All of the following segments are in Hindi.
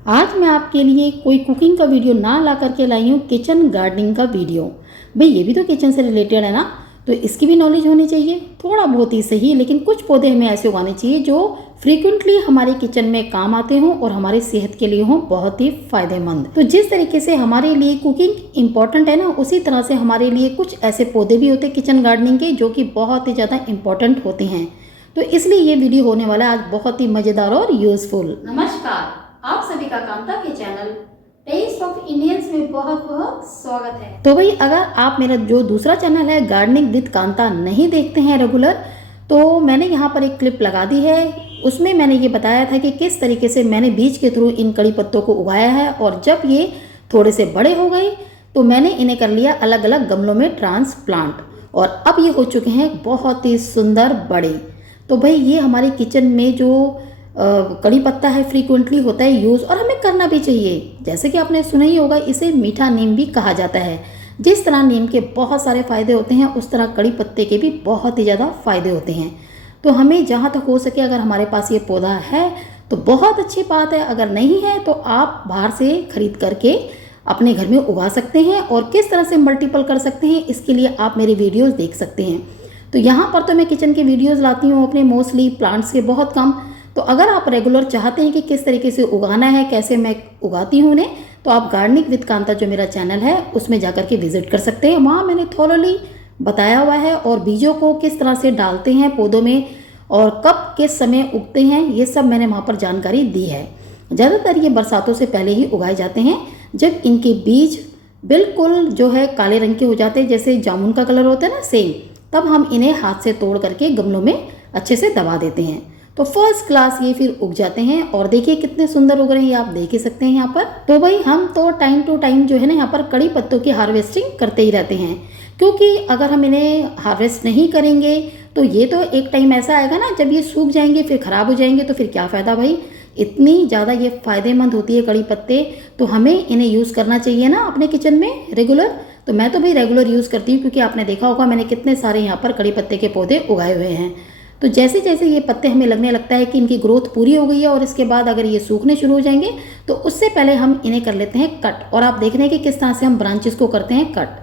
आज मैं आपके लिए कोई कुकिंग का वीडियो ना ला करके लाई हूँ किचन गार्डनिंग का वीडियो। भाई ये भी तो किचन से रिलेटेड है ना, तो इसकी भी नॉलेज होनी चाहिए। थोड़ा बहुत ही सही, लेकिन कुछ पौधे हमें ऐसे उगाने चाहिए जो फ्रीक्वेंटली हमारे किचन में काम आते हों और हमारी सेहत के लिए हों बहुत ही फायदेमंद। तो जिस तरीके से हमारे लिए कुकिंग इंपॉर्टेंट है ना, उसी तरह से हमारे लिए कुछ ऐसे पौधे भी होते हैं किचन गार्डनिंग के जो कि बहुत ही ज़्यादा इंपॉर्टेंट होते हैं। तो इसलिए ये वीडियो होने वाला है आज बहुत ही मज़ेदार और यूजफुल। नमस्कार, आप सभी का कांता के चैनल टेस्ट ऑफ इंडियंस में बहुत बहुत स्वागत है। तो भाई अगर आप मेरा जो दूसरा चैनल है गार्डनिंग विद कांता नहीं देखते हैं रेगुलर, तो मैंने यहाँ पर एक क्लिप लगा दी है। उसमें मैंने ये बताया था कि किस तरीके से मैंने बीज के थ्रू इन कड़ी पत्तों को उगाया है, और जब ये थोड़े से बड़े हो गए तो मैंने इन्हें कर लिया अलग अलग गमलों में ट्रांसप्लांट, और अब ये हो चुके हैं बहुत ही सुंदर बड़े। तो भाई ये हमारे किचन में जो कड़ी पत्ता है फ्रीक्वेंटली होता है यूज़, और हमें करना भी चाहिए। जैसे कि आपने सुना ही होगा, इसे मीठा नीम भी कहा जाता है। जिस तरह नीम के बहुत सारे फ़ायदे होते हैं, उस तरह कड़ी पत्ते के भी बहुत ही ज़्यादा फ़ायदे होते हैं। तो हमें जहाँ तक हो सके, अगर हमारे पास ये पौधा है तो बहुत अच्छी बात है, अगर नहीं है तो आप बाहर से खरीद करके अपने घर में उगा सकते हैं। और किस तरह से मल्टीपल कर सकते हैं, इसके लिए आप मेरे वीडियोज़ देख सकते हैं। तो यहाँ पर तो मैं किचन के वीडियोज़ लाती हूँ अपने, मोस्टली प्लांट्स के बहुत कम। तो अगर आप रेगुलर चाहते हैं कि किस तरीके से उगाना है, कैसे मैं उगाती हूँ उन्हें, तो आप गार्डनिंग विद कांता जो मेरा चैनल है उसमें जाकर के विजिट कर सकते हैं। वहाँ मैंने थॉरोली बताया हुआ है, और बीजों को किस तरह से डालते हैं पौधों में और कब किस समय उगते हैं, ये सब मैंने वहाँ पर जानकारी दी है। ज़्यादातर ये बरसातों से पहले ही उगाए जाते हैं, जब इनके बीज बिल्कुल जो है काले रंग के हो जाते हैं, जैसे जामुन का कलर होता है ना सेम, तब हम इन्हें हाथ से तोड़ करके गमलों में अच्छे से दबा देते हैं। तो फर्स्ट क्लास ये फिर उग जाते हैं, और देखिए कितने सुंदर उग रहे हैं, ये आप देख ही सकते हैं यहाँ पर। तो भाई हम तो टाइम टू टाइम जो है ना यहाँ पर कड़ी पत्तों की हार्वेस्टिंग करते ही रहते हैं, क्योंकि अगर हम इन्हें हार्वेस्ट नहीं करेंगे तो ये तो एक टाइम ऐसा आएगा ना जब ये सूख जाएंगे, फिर ख़राब हो जाएंगे, तो फिर क्या फ़ायदा भाई। इतनी ज़्यादा ये फ़ायदेमंद होती है कड़ी पत्ते, तो हमें इन्हें यूज़ करना चाहिए ना अपने किचन में रेगुलर। तो मैं तो भाई रेगुलर यूज़ करती हूँ, क्योंकि आपने देखा होगा मैंने कितने सारे यहाँ पर कड़ी पत्ते के पौधे उगाए हुए हैं। तो जैसे जैसे ये पत्ते हमें लगने लगता है कि इनकी ग्रोथ पूरी हो गई है, और इसके बाद अगर ये सूखने शुरू हो जाएंगे, तो उससे पहले हम इन्हें कर लेते हैं कट। और आप देख रहे हैं कि किस तरह से हम ब्रांचेस को करते हैं कट।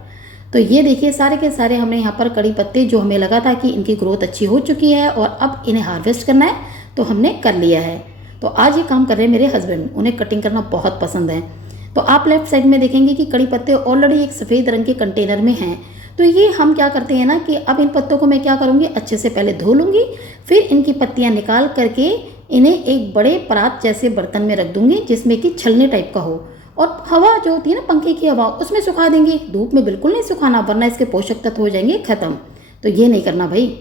तो ये देखिए सारे के सारे हमने यहाँ पर कड़ी पत्ते, जो हमें लगा था कि इनकी ग्रोथ अच्छी हो चुकी है और अब इन्हें हार्वेस्ट करना है, तो हमने कर लिया है। तो आज ये काम कर रहे हैं मेरे हस्बैंड, उन्हें कटिंग करना बहुत पसंद है। तो आप लेफ्ट साइड में देखेंगे कि कड़ी पत्ते ऑलरेडी एक सफ़ेद रंग के कंटेनर में हैं। तो ये हम क्या करते हैं ना कि अब इन पत्तों को मैं क्या करूँगी, अच्छे से पहले धो लूँगी, फिर इनकी पत्तियाँ निकाल करके इन्हें एक बड़े परात जैसे बर्तन में रख दूँगी, जिसमें कि छलने टाइप का हो, और हवा जो होती है ना पंखे की हवा, उसमें सुखा देंगे। धूप में बिल्कुल नहीं सुखाना, वरना इसके पोषक तत्व हो जाएंगे ख़त्म। तो ये नहीं करना भाई।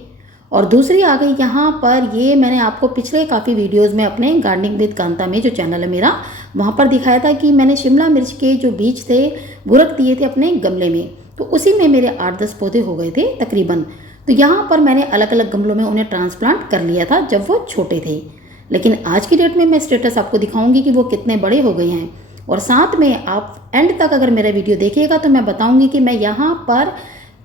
और दूसरी आ गई यहाँ पर, ये मैंने आपको पिछले काफ़ी वीडियोस में अपने गार्डनिंग विद कांता में जो चैनल है मेरा, वहाँ पर दिखाया था कि मैंने शिमला मिर्च के जो बीज थे वो रख दिए थे अपने गमले में। तो उसी में मेरे 8-10 पौधे हो गए थे तकरीबन। तो यहाँ पर मैंने अलग अलग गमलों में उन्हें ट्रांसप्लांट कर लिया था जब वो छोटे थे। लेकिन आज की डेट में मैं स्टेटस आपको दिखाऊंगी कि वो कितने बड़े हो गए हैं। और साथ में आप एंड तक अगर मेरा वीडियो देखिएगा तो मैं बताऊंगी कि मैं यहाँ पर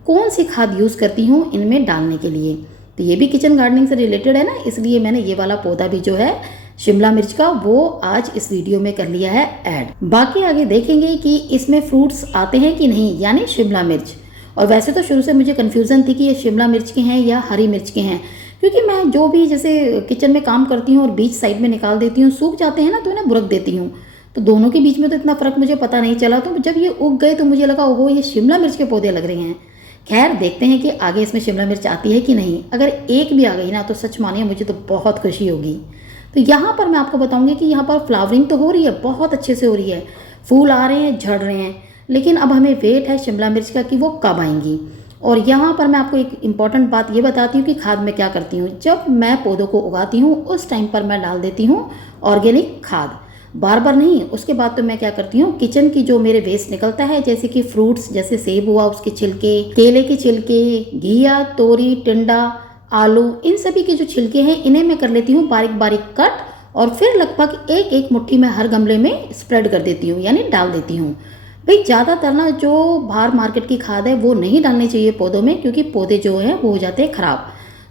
कौन सी खाद यूज़ करती हूँ इनमें डालने के लिए। तो ये भी किचन गार्डनिंग से रिलेटेड है ना, इसलिए मैंने ये वाला पौधा भी जो है शिमला मिर्च का, वो आज इस वीडियो में कर लिया है ऐड। बाकी आगे देखेंगे कि इसमें फ्रूट्स आते हैं कि नहीं, यानी शिमला मिर्च। और वैसे तो शुरू से मुझे कन्फ्यूज़न थी कि ये शिमला मिर्च के हैं या हरी मिर्च के हैं, क्योंकि मैं जो भी जैसे किचन में काम करती हूँ और बीज साइड में निकाल देती हूँ, सूख जाते हैं ना, तो इन्हें बुरक देती हूँ। तो दोनों के बीच में तो इतना फ़र्क मुझे पता नहीं चला। तो जब ये उग गए तो मुझे लगा ओहो ये शिमला मिर्च के पौधे लग रहे हैं। खैर देखते हैं कि आगे इसमें शिमला मिर्च आती है कि नहीं। अगर एक भी आ गई ना तो सच मानिए मुझे तो बहुत खुशी होगी। तो यहाँ पर मैं आपको बताऊंगी कि यहाँ पर फ्लावरिंग तो हो रही है, बहुत अच्छे से हो रही है, फूल आ रहे हैं, झड़ रहे हैं, लेकिन अब हमें वेट है शिमला मिर्च का कि वो कब आएंगी। और यहाँ पर मैं आपको एक इम्पॉर्टेंट बात ये बताती हूँ कि खाद में क्या करती हूँ। जब मैं पौधों को उगाती हूँ उस टाइम पर मैं डाल देती हूँ ऑर्गेनिक खाद, बार बार नहीं। उसके बाद तो मैं क्या करती हूँ, किचन की जो मेरे वेस्ट निकलता है, जैसे कि फ्रूट्स, जैसे सेब हुआ उसके छिलके, केले के छिलके, घिया, तोरी, टिंडा, आलू, इन सभी के जो छिलके हैं इन्हें मैं कर लेती हूँ बारीक बारीक कट, और फिर लगभग एक एक मुट्ठी में हर गमले में स्प्रेड कर देती हूँ, यानी डाल देती हूँ। भाई ज़्यादातर ना जो बाहर मार्केट की खाद है वो नहीं डालनी चाहिए पौधों में, क्योंकि पौधे जो हैं वो हो जाते हैं ख़राब।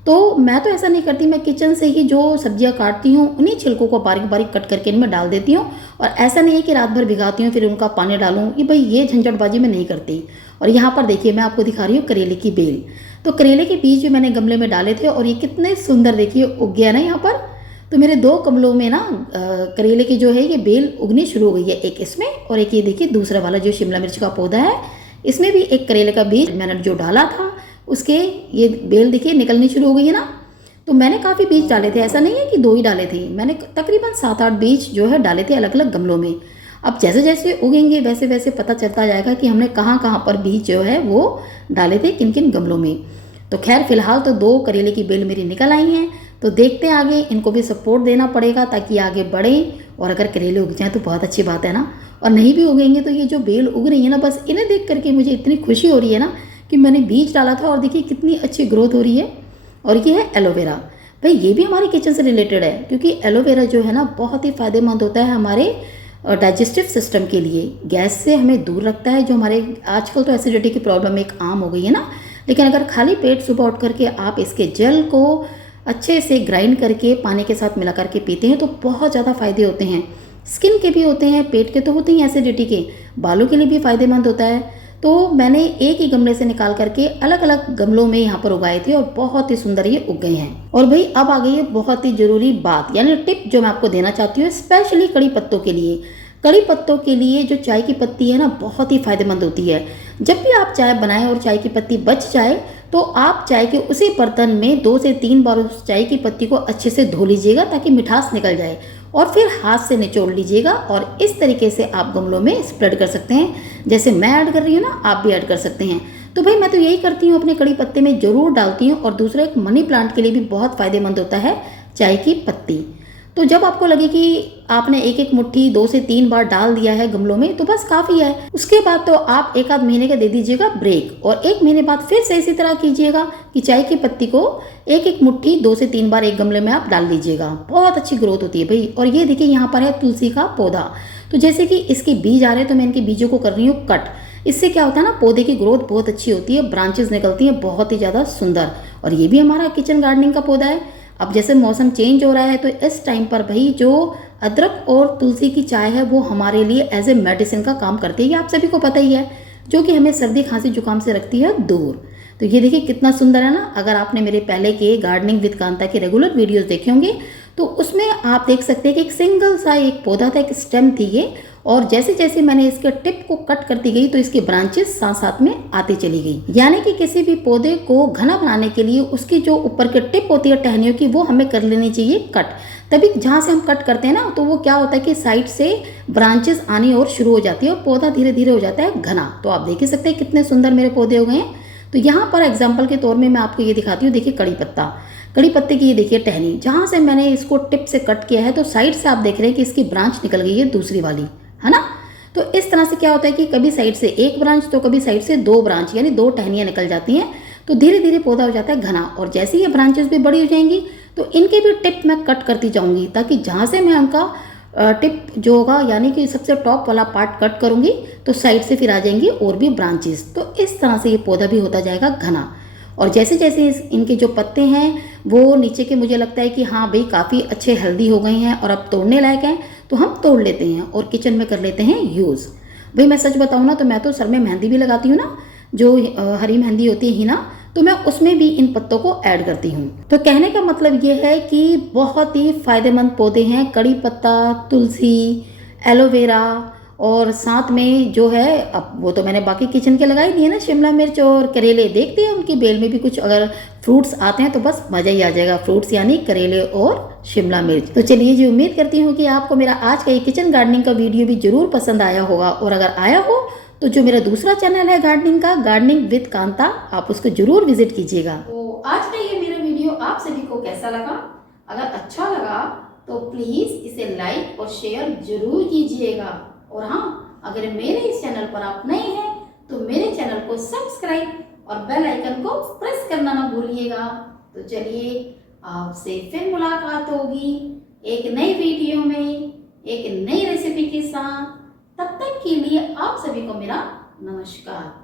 तो मैं तो ऐसा नहीं करती, मैं किचन से ही जो सब्जियां काटती हूँ उन्हीं छिलकों को बारीक बारीक कट करके इनमें डाल देती हूँ। और ऐसा नहीं है कि रात भर भिगाती हूँ फिर उनका पानी डालूँ, ये भाई ये झंझटबाजी मैं नहीं करती। और यहाँ पर देखिए मैं आपको दिखा रही हूँ करेले की बेल। तो करेले के बीज भी मैंने गमले में डाले थे और ये कितने सुंदर देखिए उग गया ना यहाँ पर। तो मेरे 2 गमलों में ना करेले की जो है ये बेल उगनी शुरू हो गई है, एक इसमें और एक ये देखिए दूसरा वाला जो शिमला मिर्च का पौधा है, इसमें भी एक करेले का बीज मैंने जो डाला था उसके ये बेल देखिए निकलनी शुरू हो गई है ना। तो मैंने काफ़ी बीज डाले थे, ऐसा नहीं है कि 2 ही डाले थे, मैंने तकरीबन 7-8 बीज जो है डाले थे अलग अलग गमलों में। अब जैसे जैसे उगेंगे वैसे वैसे पता चलता जाएगा कि हमने कहाँ कहाँ पर बीज जो है वो डाले थे किन किन गमलों में। तो खैर फिलहाल तो 2 करेले की बेल मेरी निकल आई हैं, तो देखते हैं आगे, इनको भी सपोर्ट देना पड़ेगा ताकि आगे बढ़ें। और अगर करेले उग जाएँ तो बहुत अच्छी बात है ना, और नहीं भी उगेंगे तो ये जो बेल उग रही है ना, बस इन्हें देख करके मुझे इतनी खुशी हो रही है ना कि मैंने बीज डाला था और देखिए कितनी अच्छी ग्रोथ हो रही है। और ये है एलोवेरा, भाई ये भी हमारे किचन से रिलेटेड है क्योंकि एलोवेरा जो है ना बहुत ही फ़ायदेमंद होता है हमारे डाइजेस्टिव सिस्टम के लिए, गैस से हमें दूर रखता है। जो हमारे आजकल तो एसिडिटी की प्रॉब्लम एक आम हो गई है ना, लेकिन अगर खाली पेट सुबह उठ करके आप इसके जल को अच्छे से ग्राइंड करके पानी के साथ मिला करके पीते हैं तो बहुत ज़्यादा फ़ायदे होते हैं। स्किन के भी होते हैं, पेट के तो होते ही एसिडिटी के, बालों के लिए भी फ़ायदेमंद होता है। तो मैंने एक ही गमले से निकाल करके अलग अलग गमलों में यहाँ पर उगाए थे और बहुत ही सुंदर ये उग गए हैं। और भाई अब आ गई है बहुत ही ज़रूरी बात, यानी टिप जो मैं आपको देना चाहती हूँ स्पेशली कड़ी पत्तों के लिए। कड़ी पत्तों के लिए जो चाय की पत्ती है ना बहुत ही फ़ायदेमंद होती है। जब भी आप चाय बनाएं और चाय की पत्ती बच जाए तो आप चाय के उसी बर्तन में 2 से 3 बार उस चाय की पत्ती को अच्छे से धो लीजिएगा ताकि मिठास निकल जाए, और फिर हाथ से निचोड़ लीजिएगा और इस तरीके से आप गमलों में स्प्रेड कर सकते हैं। जैसे मैं ऐड कर रही हूँ ना, आप भी ऐड कर सकते हैं। तो भाई मैं तो यही करती हूँ, अपने कड़ी पत्ते में ज़रूर डालती हूँ। और दूसरा एक मनी प्लांट के लिए भी बहुत फ़ायदेमंद होता है चाय की पत्ती। तो जब आपको लगे कि आपने एक एक मुट्ठी 2 से 3 बार डाल दिया है गमलों में तो बस काफ़ी है। उसके बाद तो आप 1-आध महीने का दे दीजिएगा ब्रेक, और 1 महीने बाद फिर से इसी तरह कीजिएगा कि चाय की पत्ती को एक एक मुट्ठी 2 से 3 बार एक गमले में आप डाल दीजिएगा, बहुत अच्छी ग्रोथ होती है भाई। और ये देखिए यहाँ पर है तुलसी का पौधा, तो जैसे कि इसके बीज आ रहे हैं तो मैं इनके बीजों को कर रही हूँ कट। इससे क्या होता है ना, पौधे की ग्रोथ बहुत अच्छी होती है, ब्रांचेस निकलती हैं बहुत ही ज़्यादा सुंदर। और ये भी हमारा किचन गार्डनिंग का पौधा है। अब जैसे मौसम चेंज हो रहा है तो इस टाइम पर भाई जो अदरक और तुलसी की चाय है वो हमारे लिए एज ए मेडिसिन का काम करती है, ये आप सभी को पता ही है, जो कि हमें सर्दी खांसी जुकाम से रखती है दूर। तो ये देखिए कितना सुंदर है ना। अगर आपने मेरे पहले के गार्डनिंग विद कांता के रेगुलर वीडियोस देखे होंगे तो उसमें आप देख सकते हैं कि एक सिंगल सा एक पौधा था, एक स्टेम थी ये, और जैसे जैसे मैंने इसके टिप को कट करती गई तो इसकी ब्रांचेस साथ साथ में आती चली गई। यानी कि किसी भी पौधे को घना बनाने के लिए उसकी जो ऊपर की टिप होती है टहनियों की वो हमें कर लेनी चाहिए कट। तभी जहाँ से हम कट करते हैं ना तो वो क्या होता है कि साइड से ब्रांचेस आनी और शुरू हो जाती है और पौधा धीरे धीरे हो जाता है घना। तो आप देख ही सकते हैं कितने सुंदर मेरे पौधे हो गए हैं। तो यहाँ पर एग्जाम्पल के तौर में मैं आपको ये दिखाती हूँ, देखिए कड़ी पत्ता, कड़ी पत्ते की ये देखिए टहनी, जहाँ से मैंने इसको टिप से कट किया है तो साइड से आप देख रहे हैं कि इसकी ब्रांच निकल गई है दूसरी वाली, है ना। तो इस तरह से क्या होता है कि कभी साइड से एक ब्रांच तो कभी साइड से 2 ब्रांच, यानी 2 टहनियाँ निकल जाती हैं। तो धीरे धीरे पौधा हो जाता है घना, और जैसे ही ये ब्रांचेस भी बड़ी हो जाएंगी तो इनके भी टिप मैं कट करती जाऊंगी, ताकि जहाँ से मैं उनका टिप जो होगा यानी कि सबसे टॉप वाला पार्ट कट करूंगी तो साइड से फिर आ जाएंगी और भी ब्रांचेस। तो इस तरह से ये पौधा भी होता जाएगा घना। और जैसे जैसे इनके जो पत्ते हैं वो नीचे के मुझे लगता है कि हाँ भाई काफ़ी अच्छे हेल्दी हो गए हैं और अब तोड़ने लायक हैं, तो हम तोड़ लेते हैं और किचन में कर लेते हैं यूज़। भाई मैं सच बताऊँ ना तो मैं तो सर में मेहंदी भी लगाती हूँ ना, जो हरी मेहंदी होती है हिना, तो मैं उसमें भी इन पत्तों को ऐड करती हूँ। तो कहने का मतलब ये है कि बहुत ही फायदेमंद पौधे हैं कड़ी पत्ता, तुलसी, एलोवेरा, और साथ में जो है अब वो तो मैंने बाकी किचन के लगाई दिए ना, शिमला मिर्च और करेले। देखते हैं उनकी बेल में भी कुछ अगर फ्रूट्स आते हैं तो बस मज़ा ही आ जाएगा। फ्रूट्स यानी करेले और शिमला मिर्च। तो चलिए जी, उम्मीद करती हूँ कि आपको मेरा आज का ये किचन गार्डनिंग का वीडियो भी जरूर पसंद आया होगा, और अगर आया हो तो जो मेरा दूसरा चैनल है गार्डनिंग का, गार्डनिंग विद कांता, आप उसको जरूर विजिट कीजिएगा। तो आज का ये मेरा वीडियो आप सभी को कैसा लगा? अगर अच्छा लगा तो प्लीज़ इसे लाइक और शेयर जरूर कीजिएगा। और हाँ, अगर मेरे इस चैनल पर आप नए हैं तो मेरे चैनल को सब्सक्राइब और बेल आइकन को प्रेस करना ना भूलिएगा। तो चलिए, आपसे फिर मुलाकात होगी एक नई वीडियो में, एक नई रेसिपी के साथ। तब तक के लिए आप सभी को मेरा नमस्कार।